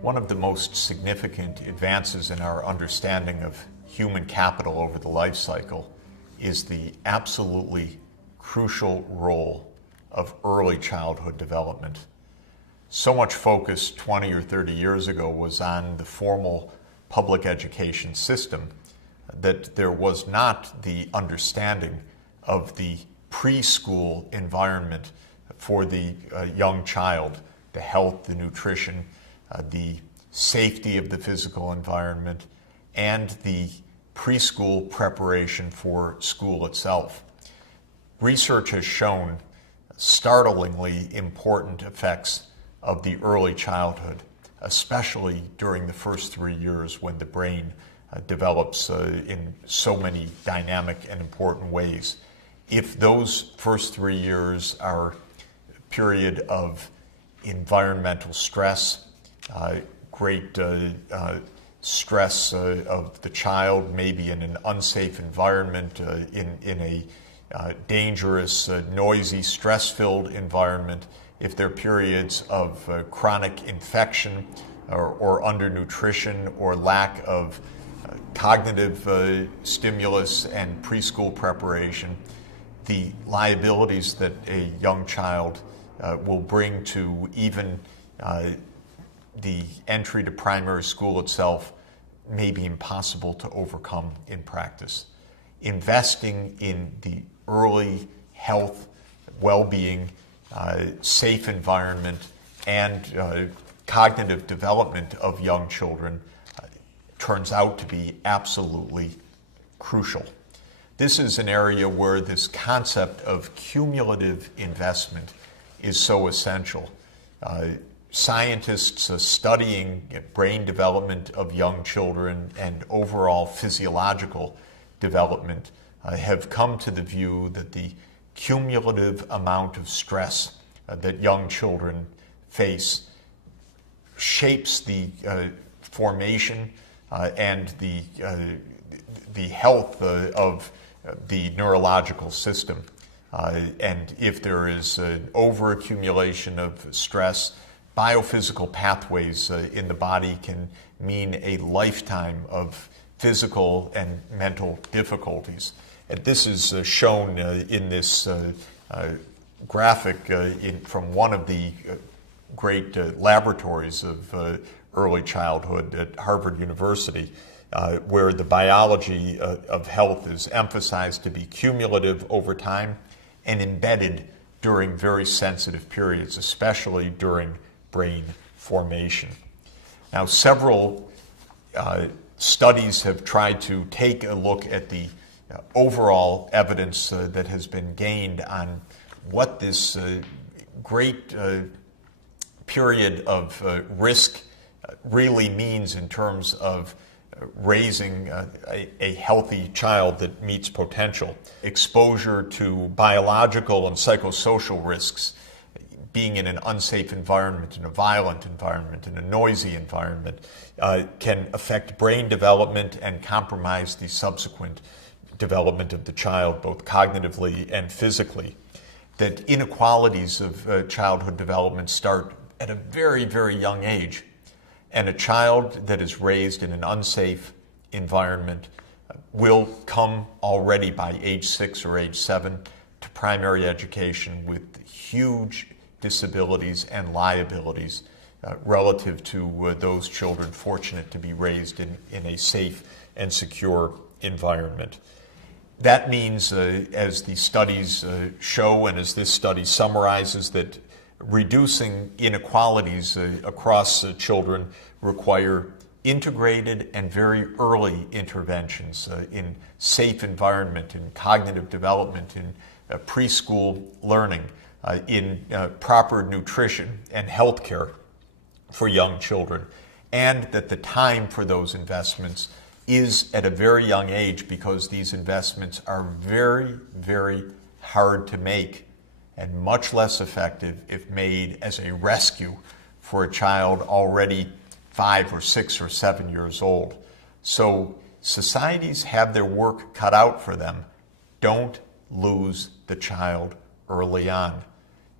One of the most significant advances in our understanding of human capital over the life cycle is the absolutely crucial role of early childhood development. So much focus 20 or 30 years ago was on the formal public education system that there was not the understanding of the preschool environment for the young child, the health, the nutrition, the safety of the physical environment, and the preschool preparation for school itself. Research has shown startlingly important effects of the early childhood, especially during the first 3 years when the brain develops in so many dynamic and important ways. If those first 3 years are a period of environmental stress, great stress of the child, maybe in an unsafe environment, in a dangerous, noisy, stress-filled environment, if there are periods of chronic infection or undernutrition or lack of cognitive stimulus and preschool preparation, the liabilities that a young child will bring to even the entry to primary school itself may be impossible to overcome in practice. Investing in the early health, well-being, safe environment, and cognitive development of young children turns out to be absolutely crucial. This is an area where this concept of cumulative investment is so essential. Scientists studying brain development of young children and overall physiological development have come to the view that the cumulative amount of stress that young children face shapes the formation and the health of the neurological system. And if there is an overaccumulation of stress, biophysical pathways in the body can mean a lifetime of physical and mental difficulties. And this is shown in this graphic from one of the great laboratories of early childhood at Harvard University, where the biology of health is emphasized to be cumulative over time and embedded during very sensitive periods, especially during brain formation. Now, several studies have tried to take a look at the overall evidence that has been gained on what this great period of risk really means in terms of raising a healthy child that meets potential. Exposure to biological and psychosocial risks, being in an unsafe environment, in a violent environment, in a noisy environment, can affect brain development and compromise the subsequent development of the child, both cognitively and physically. That inequalities of childhood development start at a very, very young age. And a child that is raised in an unsafe environment will come already by age 6 or age 7 to primary education with huge disabilities and liabilities relative to those children fortunate to be raised in a safe and secure environment. That means, as the studies show and as this study summarizes, that reducing inequalities across children require integrated and very early interventions in safe environment, in cognitive development, in preschool learning, in proper nutrition and health care for young children, and that the time for those investments is at a very young age, because these investments are very, very hard to make and much less effective if made as a rescue for a child already 5 or 6 or 7 years old. So societies have their work cut out for them. Don't lose the child early on,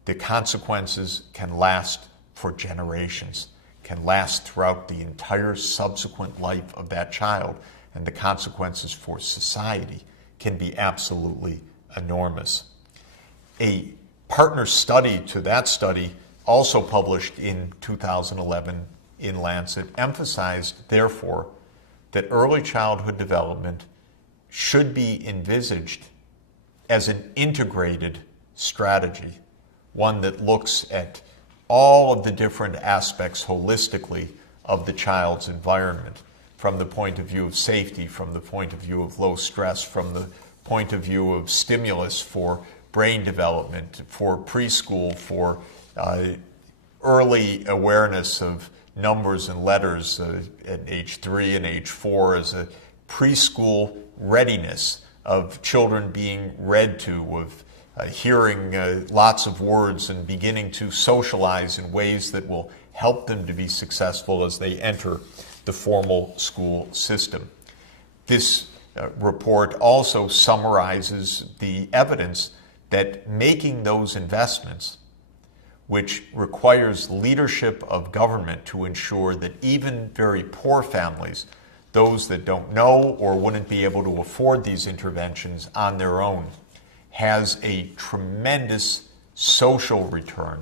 the consequences can last for generations, can last throughout the entire subsequent life of that child, and the consequences for society can be absolutely enormous. A partner study to that study, also published in 2011 in Lancet, emphasized, therefore, that early childhood development should be envisaged as an integrated strategy, one that looks at all of the different aspects holistically of the child's environment, from the point of view of safety, from the point of view of low stress, from the point of view of stimulus for brain development, for preschool, for early awareness of numbers and letters at age 3 and age 4, as a preschool readiness of children being read to, of hearing lots of words and beginning to socialize in ways that will help them to be successful as they enter the formal school system. This report also summarizes the evidence that making those investments, which requires leadership of government to ensure that even very poor families, those that don't know or wouldn't be able to afford these interventions on their own, has a tremendous social return,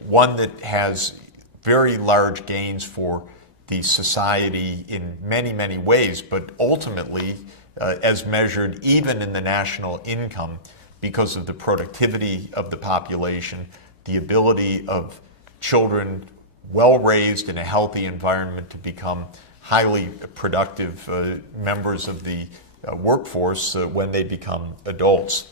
one that has very large gains for the society in many, many ways, but ultimately, as measured even in the national income, because of the productivity of the population, the ability of children well raised in a healthy environment to become highly productive members of the workforce when they become adults.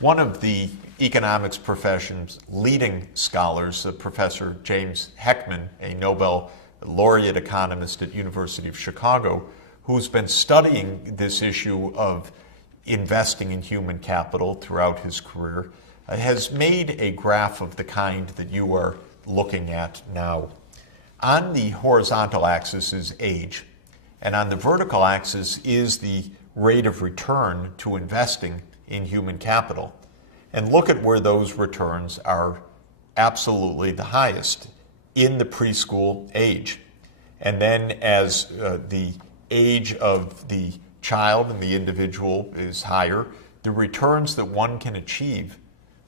One of the economics profession's leading scholars, Professor James Heckman, a Nobel laureate economist at University of Chicago, who's been studying this issue of investing in human capital throughout his career, has made a graph of the kind that you are looking at now. On the horizontal axis is age, and on the vertical axis is the rate of return to investing in human capital. And look at where those returns are absolutely the highest in the preschool age. And then as the age of the child and the individual is higher, the returns that one can achieve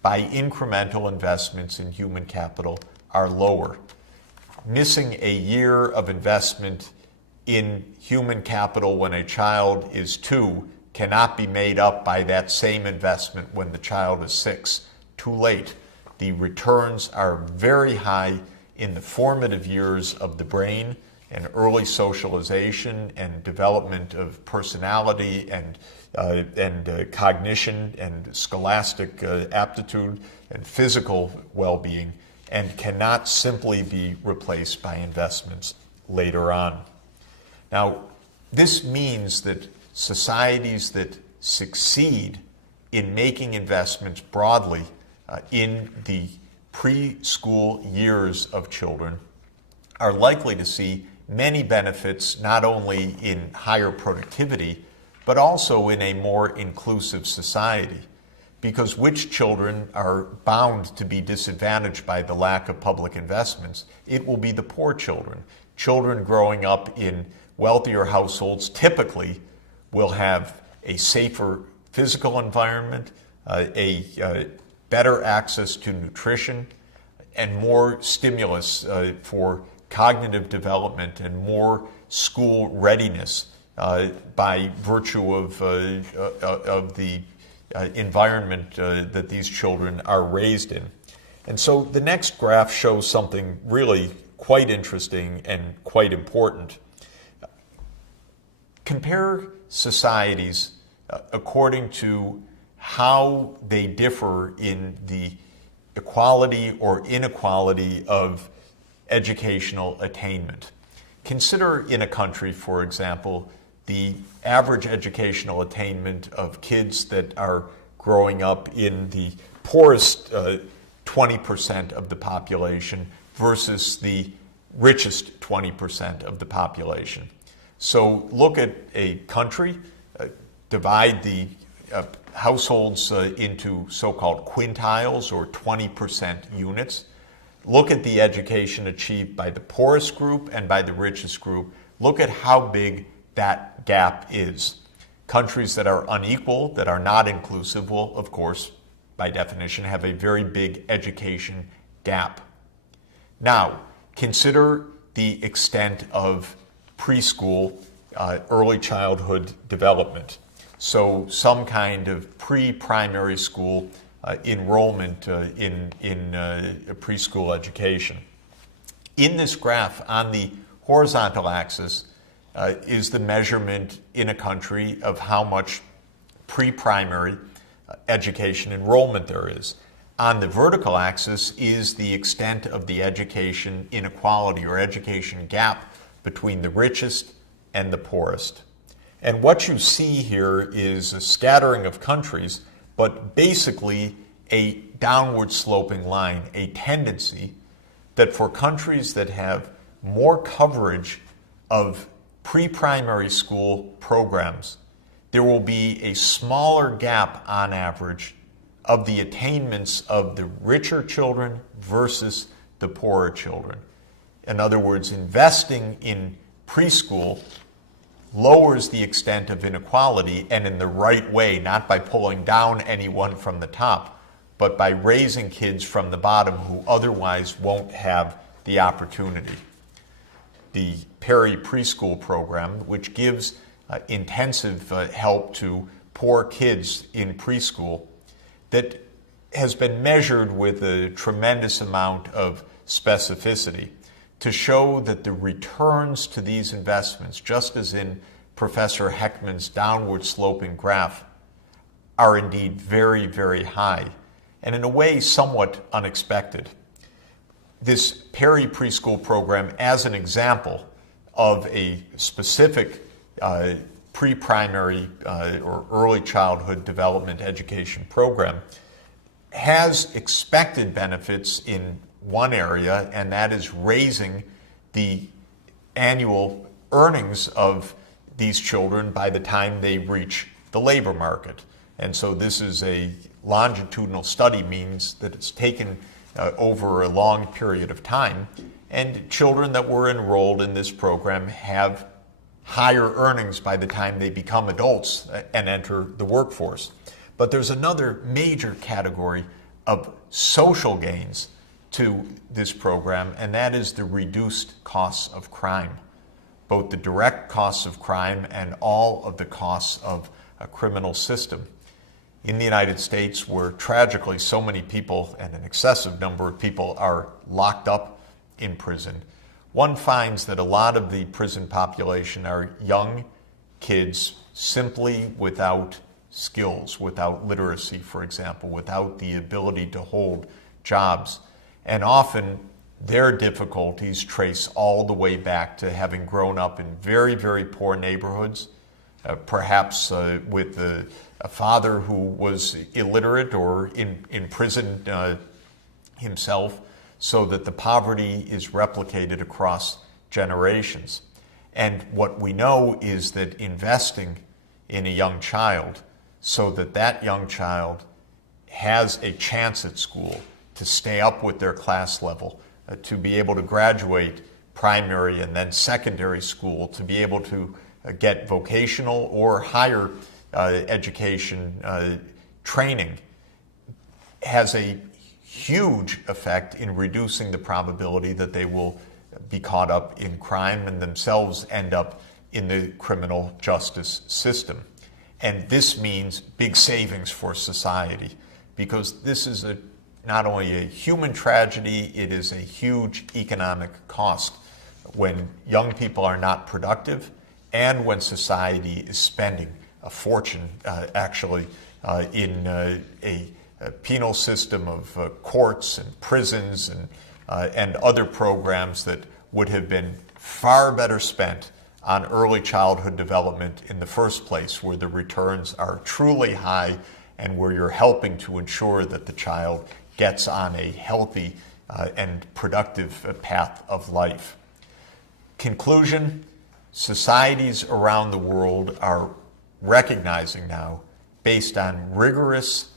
by incremental investments in human capital are lower. Missing a year of investment in human capital when a child is 2 cannot be made up by that same investment when the child is 6. Too late. The returns are very high in the formative years of the brain and early socialization and development of personality and cognition and scholastic aptitude and physical well-being, and cannot simply be replaced by investments later on. Now, this means that societies that succeed in making investments broadly in the preschool years of children are likely to see many benefits, not only in higher productivity, but also in a more inclusive society. Because which children are bound to be disadvantaged by the lack of public investments? It will be the poor children. Children growing up in wealthier households typically will have a safer physical environment, a better access to nutrition, and more stimulus for cognitive development and more school readiness by virtue of the environment that these children are raised in. And so the next graph shows something really quite interesting and quite important. Compare societies according to how they differ in the equality or inequality of educational attainment. Consider in a country, for example, the average educational attainment of kids that are growing up in the poorest 20% of the population versus the richest 20% of the population. So look at a country, divide the households into so-called quintiles or 20% units. Look at the education achieved by the poorest group and by the richest group. Look at how big that gap is. Countries that are unequal, that are not inclusive, will, of course, by definition, have a very big education gap. Now, consider the extent of preschool, early childhood development. So some kind of pre-primary school enrollment in preschool education. In this graph, on the horizontal axis, is the measurement in a country of how much pre-primary education enrollment there is. On the vertical axis is the extent of the education inequality or education gap between the richest and the poorest. And what you see here is a scattering of countries, but basically a downward sloping line, a tendency that for countries that have more coverage of pre-primary school programs, there will be a smaller gap on average of the attainments of the richer children versus the poorer children. In other words, investing in preschool lowers the extent of inequality, and in the right way, not by pulling down anyone from the top, but by raising kids from the bottom who otherwise won't have the opportunity. The Perry preschool program, which gives intensive help to poor kids in preschool, that has been measured with a tremendous amount of specificity to show that the returns to these investments, just as in Professor Heckman's downward sloping graph, are indeed very, very high, and in a way somewhat unexpected. This Perry preschool program, as an example of a specific pre-primary or early childhood development education program, has expected benefits in one area, and that is raising the annual earnings of these children by the time they reach the labor market. And so this is a longitudinal study, means that it's taken over a long period of time, and children that were enrolled in this program have higher earnings by the time they become adults and enter the workforce. But there's another major category of social gains to this program, and that is the reduced costs of crime, both the direct costs of crime and all of the costs of a criminal system. In the United States, where tragically so many people and an excessive number of people are locked up in prison, one finds that a lot of the prison population are young kids simply without skills, without literacy, for example, without the ability to hold jobs. And often their difficulties trace all the way back to having grown up in very, very poor neighborhoods, perhaps with a father who was illiterate or in prison himself, so that the poverty is replicated across generations. And what we know is that investing in a young child so that that young child has a chance at school to stay up with their class level, to be able to graduate primary and then secondary school, to be able to get vocational or higher education training, has a huge effect in reducing the probability that they will be caught up in crime and themselves end up in the criminal justice system. And this means big savings for society, because this is not only a human tragedy, it is a huge economic cost when young people are not productive and when society is spending a fortune in a penal system of courts and prisons and other programs that would have been far better spent on early childhood development in the first place, where the returns are truly high and where you're helping to ensure that the child gets on a healthy and productive path of life. Conclusion: societies around the world are recognizing now based on rigorous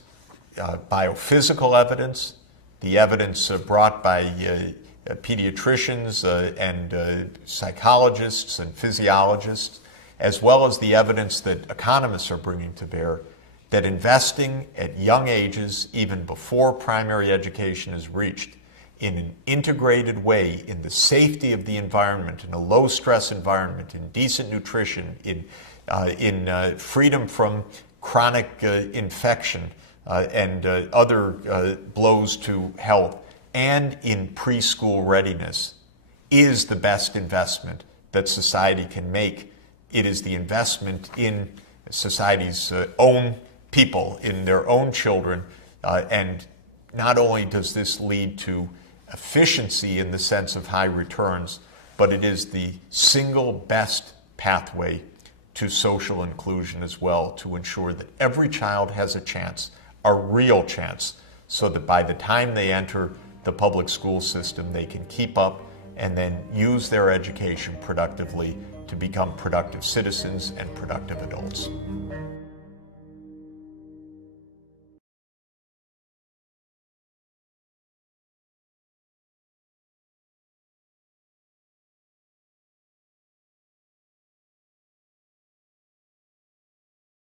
biophysical evidence, the evidence brought by pediatricians and psychologists and physiologists, as well as the evidence that economists are bringing to bear, that investing at young ages, even before primary education is reached, in an integrated way, in the safety of the environment, in a low-stress environment, in decent nutrition, in freedom from chronic infection and other blows to health, and in preschool readiness, is the best investment that society can make. It is the investment in society's own people, in their own children, and not only does this lead to efficiency in the sense of high returns, but it is the single best pathway to social inclusion as well, to ensure that every child has a chance, a real chance, so that by the time they enter the public school system, they can keep up and then use their education productively to become productive citizens and productive adults.